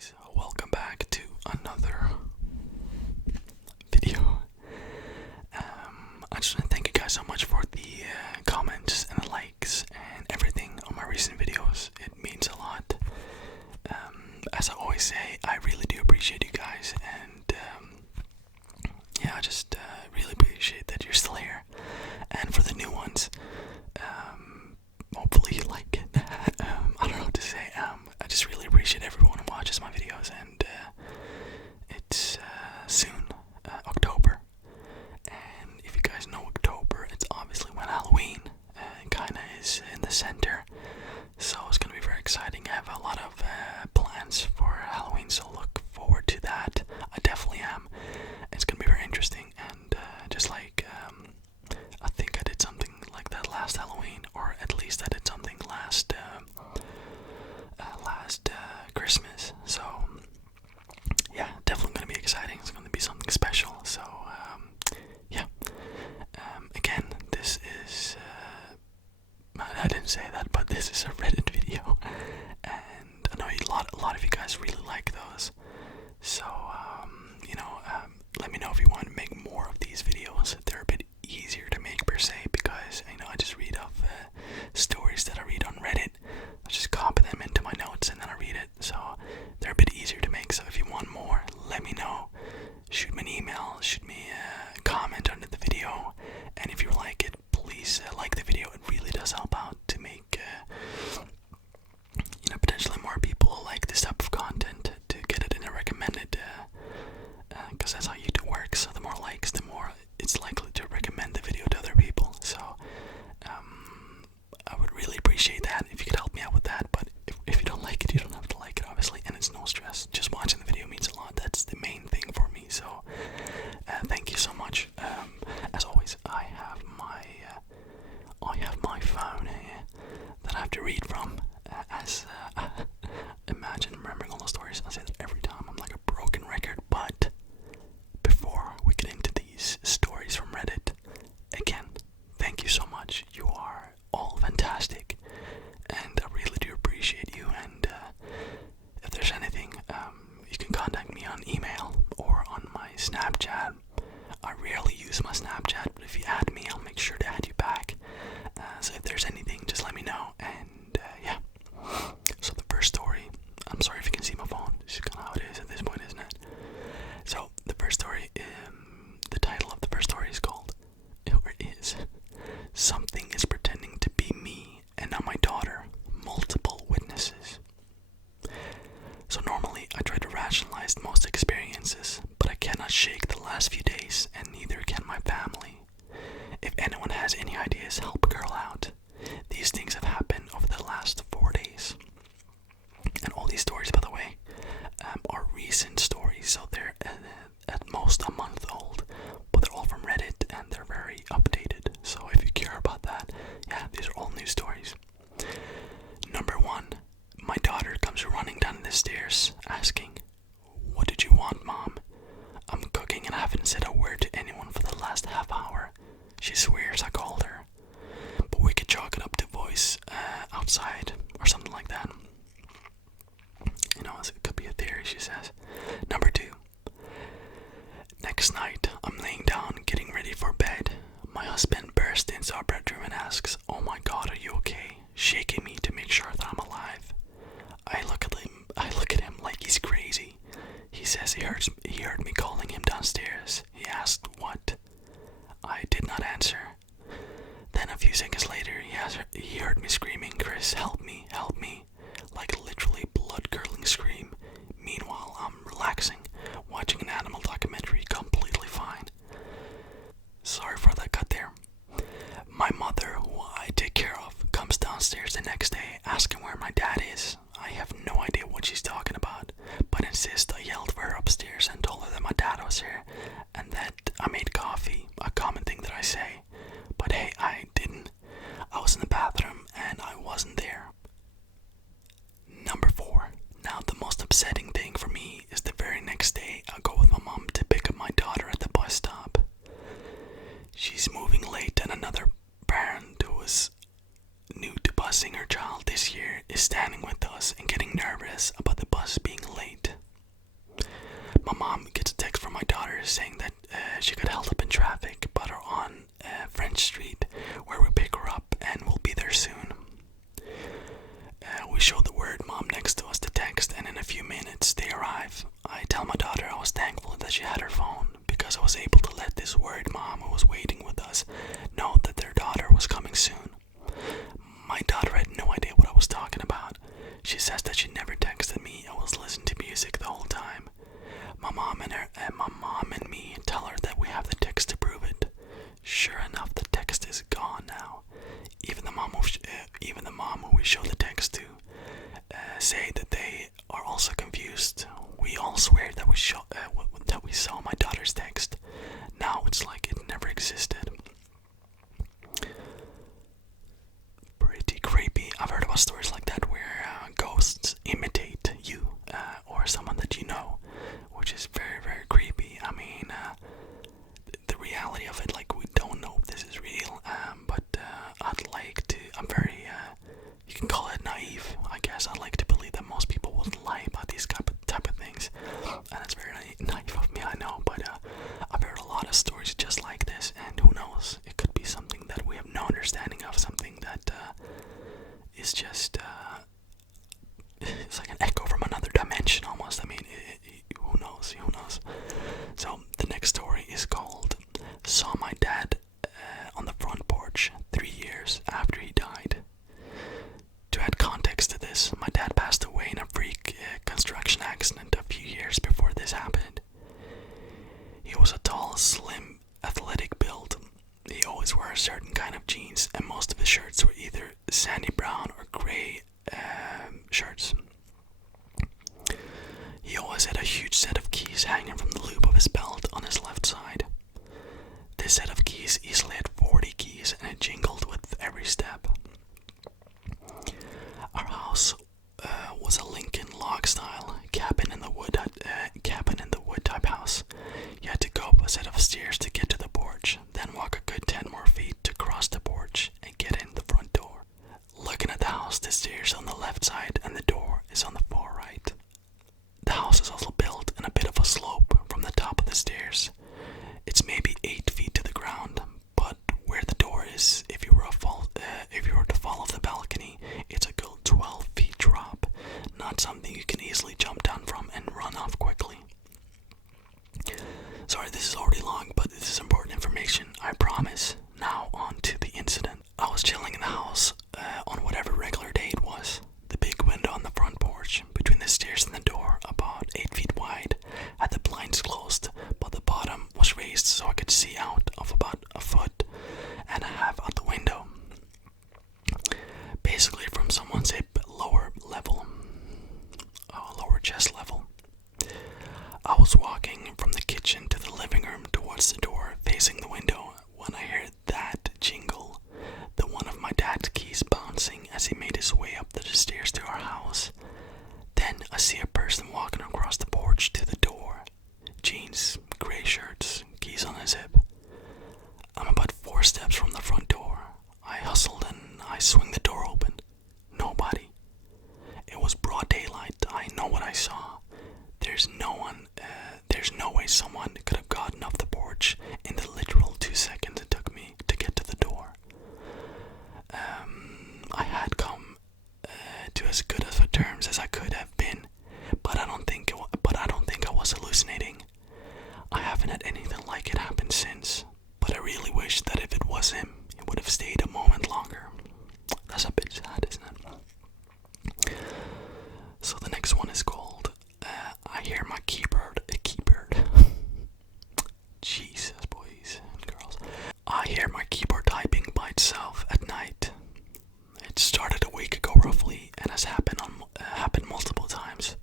guys, welcome back to another video. I just want to thank you guys so much for the comments and the likes and everything on my recent videos. It means a lot. As I always say, I really do appreciate you guys, and yeah, I just really appreciate that you're still here. And for the new ones, hopefully you like it. I don't know what to say. I just really appreciate everyone who watches my videos, and it's soon October. And if you guys know October, it's obviously when Halloween kind of is in the center. So it's going to be very exciting. I have a lot of plans for Halloween, so look forward to that. I definitely am. It's going to be very interesting, and just like I think I did something like that last Halloween, or at least I did something last Christmas. So yeah, definitely going to be exciting. It's going to be something special. So yeah. Again, this is I didn't say that, but this is a Reddit video, and I know a lot of you guys really like those. So let me know if you want to make more of these videos. They're a bit easier to make per se, because I just read off stories that I read on Reddit. I just copy them into my notes and then I read it. So they're a bit easier to make. So if you want more, let me know. Shoot me an email, shoot me a comment under the video, and if you like it, please like the video. It really does help out to make potentially more people like this type of content, to get it in a recommended, because that's how YouTube works. So the more likes, the more it's likely to recommend the video to other people. So I would really appreciate that if you could help me out with that. But if you don't like it, you don't have to like it, obviously, and it's no stress. Just watching the video means a lot. That's the main thing for me. So thank you so much. As always, I have my phone here that I have to read from. Imagine remembering all those stories. I say that every time. I'm like a broken record. But before we get into these stories from Reddit, again, thank you so much. You are all fantastic, and I really do appreciate you. And if there's anything, you can contact me on email or on my Snapchat. I rarely use my Snapchat, but if you add me, I'll make sure to add you back. So if there's anything, just let me know. And yeah. So the first story, I'm sorry if you can see my phone. This is kind of how it is at this point, isn't it? So the first story, the title of the first story is called, or is, Something is Pretending to Be Me and Not My Daughter, Multiple Witnesses. So normally I try to rationalize most experiences, but I cannot shake the last few days, and neither can my family. If anyone has any ideas, help a girl out. These things have happened over the last 4 days. And all these stories, by the way, are recent stories, so they're at most a month old, but they're all from Reddit and they're very updated. So if you care about that, yeah, these are all new stories. Number 1, my daughter comes running down the stairs asking, "What did you want, Mom? I'm cooking and I haven't said a word to anyone for the last half hour." She swears I called her, but we could chalk it up to voice outside or something like that. It could be a theory, she says. Number 2, next night, I'm laying down, getting ready for bed. My husband bursts into our bedroom and asks, "Oh my God, are you okay?" shaking me to make sure that I'm alive. I look at him like he's crazy. He says he heard me calling him downstairs. He asked what. I did not answer. Then a few seconds later, he heard me screaming, "Chris, help me, help me." Like literally blood-curdling scream. Meanwhile, I'm relaxing, watching an animal documentary, completely fine. Sorry for that cut there. My mother, who I take care of, comes downstairs the next day asking where my dad is. I have no idea what she's talking about, but insist I yelled for her upstairs and told her that my dad was here and that I made coffee, a common thing that I say. But hey, I didn't. I was in the bathroom and I wasn't there. Number 4. Now the most upsetting thing for me is the very next day I go with my mom to pick up my daughter at the bus stop. She's moving late, and another parent who was new to busing her child this year is standing with us and getting nervous about the bus being late. my mom gets a text from my daughter saying that she got held up in traffic, but are on French Street, where we pick her up and we'll be there soon. We show the word mom next to us to text, and in a few minutes they arrive. I tell my daughter I was thankful that she had her phone, because I was able to let this word mom who was waiting with us know that their daughter was coming soon. My daughter had no idea what I was talking about. She says that she never texted me and was listening to music the whole time. My mom and me tell her that we have the text to prove it. Sure enough, the text is gone now. Even the mom who we show the text to say that they are also confused. We all swear that we saw my daughter's text. Now it's like it never existed. Pretty creepy. I've heard about stories like that where ghosts imitate you or someone that you know, which is very, very creepy. I mean, the reality of it, like, we don't know if this is real, but I'd like to, I'm very, you can call it naive, I guess. I'd like to believe that most people wouldn't lie about these type of things, and it's very naive of me, I know, but I've heard a lot of stories just like this, and who knows, it could be something that we have no understanding of, something that is just, it's like an echo from another dimension almost. I mean, who knows, So the next story is called Saw My Dad on the Front Porch 3 years after he died. To add context to this, my dad passed away in a freak construction accident a few years before this happened. He was a tall, slim, athletic build. He always wore a certain kind of jeans, and most of his shirts were either sandy brown or gray shirts. He always had a huge set of keys hanging from the loop of his belt on his left side. This set of keys easily had 40 keys, and it jingled with every step. Our house was a Lincoln log style cabin in the wood type house. You had to go up a set of stairs to get to the porch, then walk a good 10 more feet to cross the porch and get in the front door. Looking at the house, the stairs on the left side and the door is on the far right. The house is also built in a bit of a slope from the top of the stairs. It's maybe 8 feet to the ground, but where the door is, if you were to fall off the balcony, it's a good 12 feet drop, not something you can easily jump down from and run off quickly. Sorry, this is already long, but this is important information, I promise. Now on to the incident. I was chilling in the house on whatever regular day it was. The big window on the front porch, between the stairs and the door, about 8 feet wide, had the blinds closed, but the bottom was raised so I could see out of about a foot and a half out the window. Basically from someone's lower chest level. I was walking from the kitchen to the living room towards the door facing the window when I heard that jingle, the one of my dad's keys bouncing as he made his way up the stairs to our house. Then I see a person walking across the porch to the door. Jeans, gray shirts, keys on his hip. I'm about 4 steps from the front door. I hustled and I swing the door open. Nobody. It was broad daylight. I know what I saw. There's no way someone could have gotten off the porch in the literal 2 seconds it took me to get to the door. I had come to as good of terms as I could have been, but I don't think I was hallucinating. I haven't had anything like it happen since, but I really wish that if it was him, it would have stayed a moment longer. That's a bit sad, isn't it? So the next one is called I Hear My Keyboard. Jesus, boys and girls. I hear my keyboard typing by itself at night. It started a week ago roughly and has happened multiple times.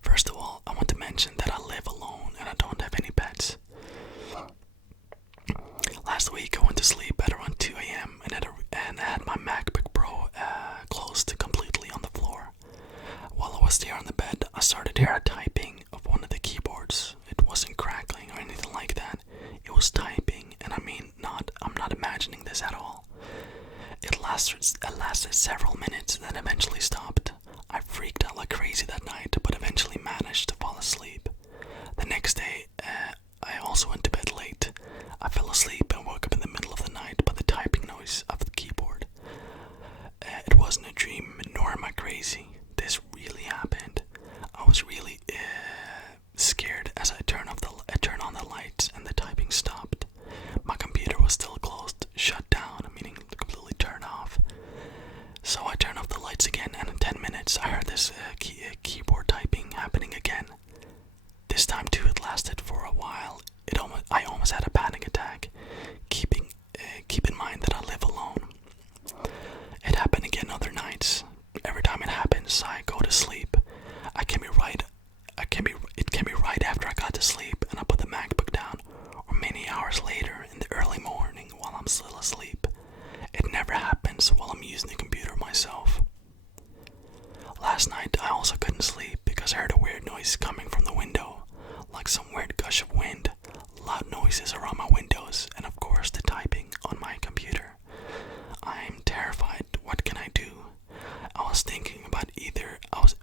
First of all, I want to mention that I live alone and I don't have any pets. Last week I went to sleep at around 2 a.m. and had my MacBook Pro closed completely on the floor. While I was there on the bed, I started hearing typing of one of the keyboards. It wasn't crackling or anything like that. It was typing, and I'm not imagining this at all. It lasted several minutes, then eventually stopped. I freaked out like crazy that night, but eventually managed to fall asleep. The next noise coming from the window, like some weird gush of wind, loud noises around my windows, and of course the typing on my computer. I'm terrified. What can I do? I was thinking about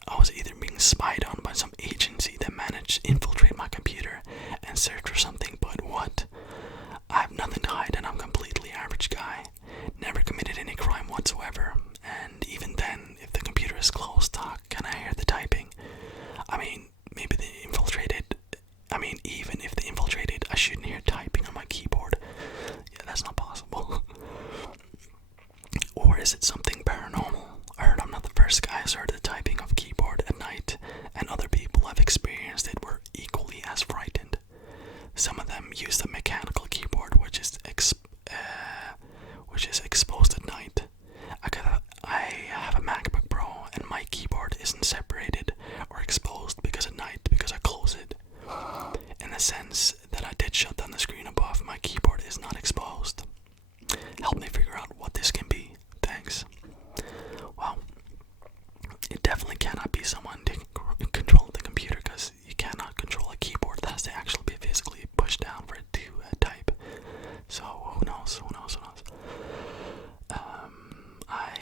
I was either being spied on by some agency that managed to infiltrate my computer and search for something, but what? I have nothing to hide and I'm a completely average guy. Never committed any crime whatsoever. And even then, if the computer is closed, can I hear the typing? I mean, maybe they infiltrated. I mean, even if they infiltrated, I shouldn't hear typing on my keyboard. Yeah, that's not possible. Or is it something paranormal? I heard I'm not the first guy who's heard the typing of keyboard at night, and other people have experienced it were equally as frightened. Some of them use the mechanical keyboard, which is exposed at night. I have a MacBook Pro, and my keyboard isn't separated or exposed because at night because I close it. In the sense that I did shut down the screen above, my keyboard is not exposed. Help me figure out what this can be. Thanks. Well, it definitely cannot be someone taking control of the computer, because you cannot control a keyboard that has to actually be physically pushed down for it to type. So who knows? I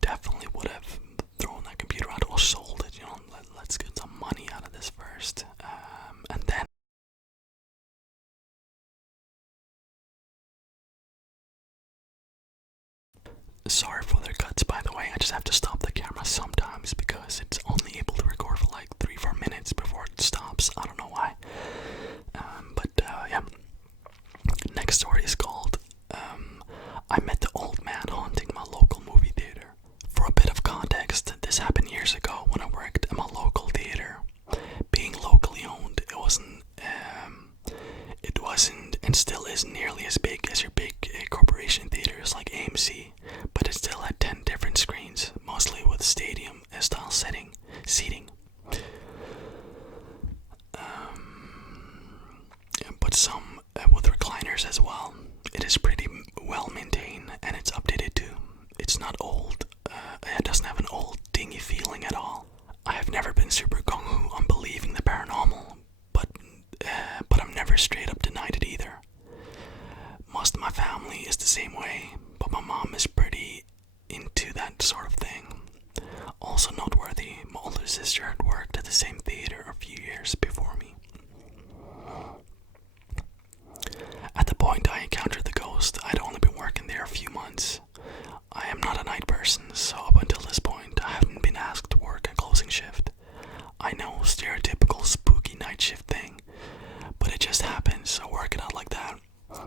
definitely would have thrown that computer out or sold it. Let's get some money out of this first, and then. Sorry for the cuts, by the way. I just have to stop the camera sometimes because it's only able to record for like 3-4 minutes before it stops. I don't know why. Yeah. Next story is called I Met the Old Man Haunting My Local Movie Theater. For a bit of context, this happened years ago when I worked at my local theater. Being locally owned, it wasn't and still isn't nearly as big as your big corporation theaters like AMC, but it still had 10 different screens, mostly with stadium style seating. But some with recliners as well. It is pretty well maintained and it's updated too. It's not old. It doesn't have an old dingy feeling at all. I have never been super gung-ho on believing the paranormal, but I'm never straight up denied it either. Most of my family is the same way, but my mom is pretty into that sort of thing. Also noteworthy, my older sister had worked at the same theater a few years before me. At the point I encountered the ghost, I'd only been working there a few months. I am not a night person, so up until this point, I haven't been asked to work a closing shift. I know, stereotypical spooky night shift thing, but it just happened, so work it out like that.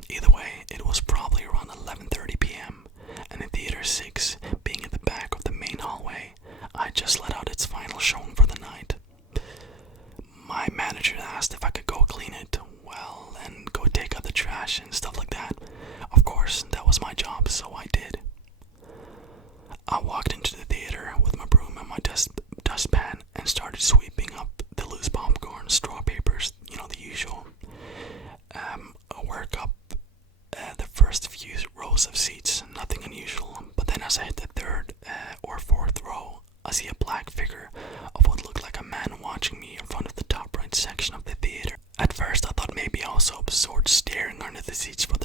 Either way, it was probably around 11:30 p.m., and in Theater 6, being at the back of the main hallway, I just let out its final showing for the night. My manager asked if I could go clean it, and go take out the trash and stuff like that. Of course, that was my job, so I did. I walked into the theater with my broom and my dustpan and started sweeping up the loose popcorn, straw papers, the usual. I work up the first few rows of seats, nothing unusual, but then as I hit the third or fourth row, I see a black figure of what looked like a man watching me in front of the top right section of the theater. At first I thought maybe I was so absorbed staring under the seats for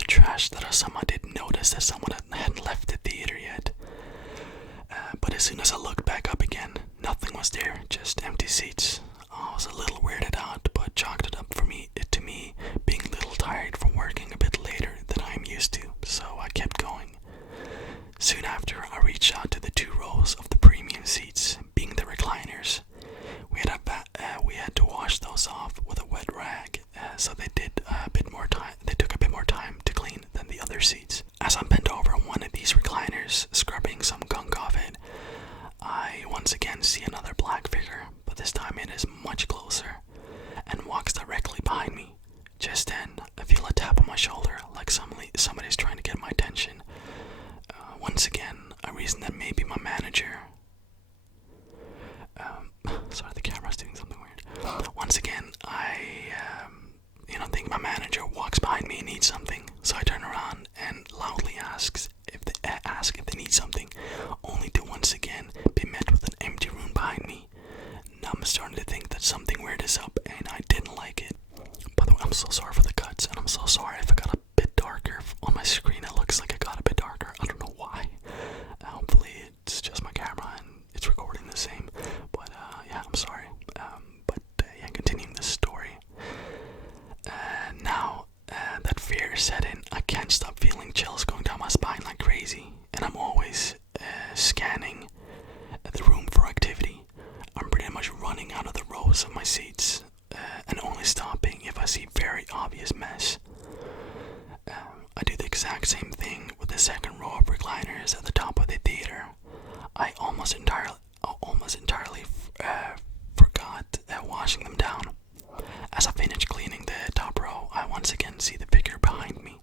to think that something weird is up, and I didn't like it. By the way, I'm so sorry for the cuts, and I'm so sorry if it got a bit darker. On my screen, it looks like it got a bit darker. I don't know why. Hopefully, it's just my camera and it's recording the same. But yeah, I'm sorry. Yeah, continuing this story. Now that fear set in, I can't stop feeling chills going down my spine like crazy, and I'm always scanning the room for activity. I'm pretty much running out of the rows of my seats, and only stopping if I see very obvious mess. I do the exact same thing with the second row of recliners at the top of the theater. I almost entirely forgot washing them down. As I finish cleaning the top row, I once again see the figure behind me.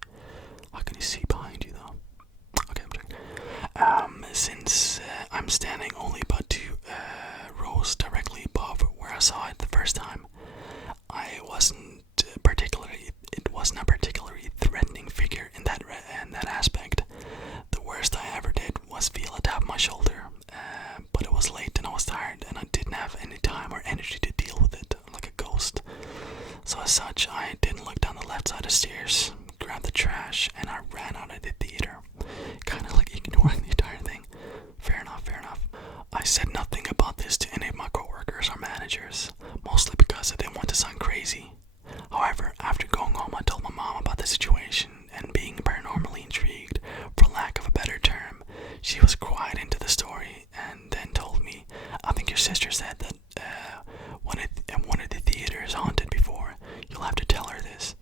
How can you see behind you though? Okay, I'm checking. Since I'm standing only about 2 rows directly above where I saw it the first time, it wasn't a particularly threatening figure in that aspect. The worst I ever did was feel a tap on my shoulder, but it was late and I was tired and I didn't have any time or energy to deal with it like a ghost. So as such, I didn't look down the left side of stairs, grabbed the trash, and I ran out of the theater, kind of like ignoring the entire thing. Fair enough. I said nothing about this to any of my coworkers or managers, mostly because I didn't want to sound crazy. However, after going home, I told my mom about the situation, and being paranormally intrigued, for lack of a better term, she was quite into the story, and then told me, I think your sister said that one of the theaters haunted before. You'll have to tell her this.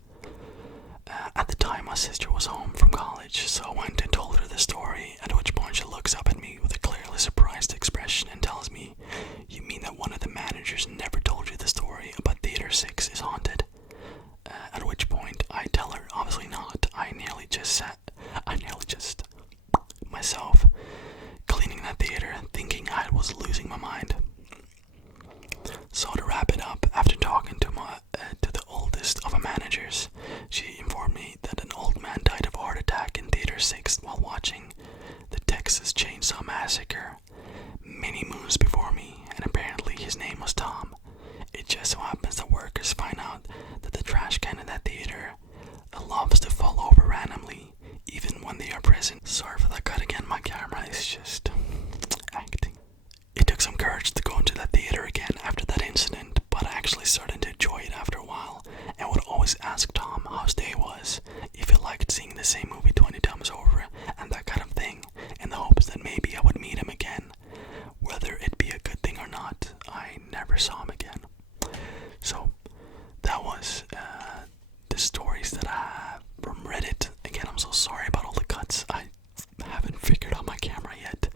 At the time, my sister was home from college, so I went and told her the story, at which point she looks up at me with a clearly surprised expression and tells me, you mean that one of the managers never told you the story about Theater 6 is haunted? At which point I tell her, obviously not. I nearly just myself cleaning that theater, thinking I was losing my mind. So to wrap it up, after talking to the oldest of our managers, she informed me that an old man died of a heart attack in Theater 6 while watching the Texas Chainsaw Massacre many moons before me, and apparently his name was Tom. It just so happens that workers find out that the trash can in that theater loves to fall over randomly, even when they are present. Sorry for that cut again, my camera is just acting. It took some courage to go into that theater again after that incident, but I actually started to enjoy it after a while, and would always ask Tom how his day was, if he liked seeing the same movie 20 times over, and that kind of thing, in the hopes that maybe I would meet him again. Whether it be a good thing or not, I never saw him again. So, that was the stories that I have from Reddit. Again, I'm so sorry about all the cuts. I haven't figured out my camera yet.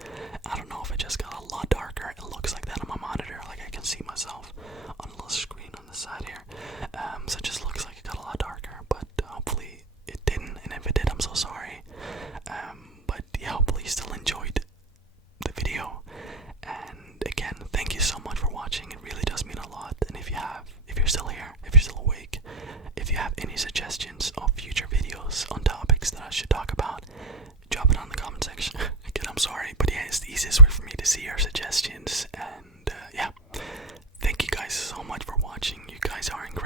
I don't know if it just got a lot darker. It looks like that on my monitor. Like I can see myself on a little screen on the side here. So it just looks like it got a lot darker. But hopefully it didn't. And if it did, I'm so sorry. But yeah, hopefully you still enjoyed the video. And again, thank you so much for watching. It really does mean a lot. And if you're still here, if you're still awake, if you have any suggestions of future videos on topics that I should talk about, drop it on the comment section. Again, I'm sorry, but yeah, it's the easiest way for me to see your suggestions. And yeah, thank you guys so much for watching. You guys are incredible.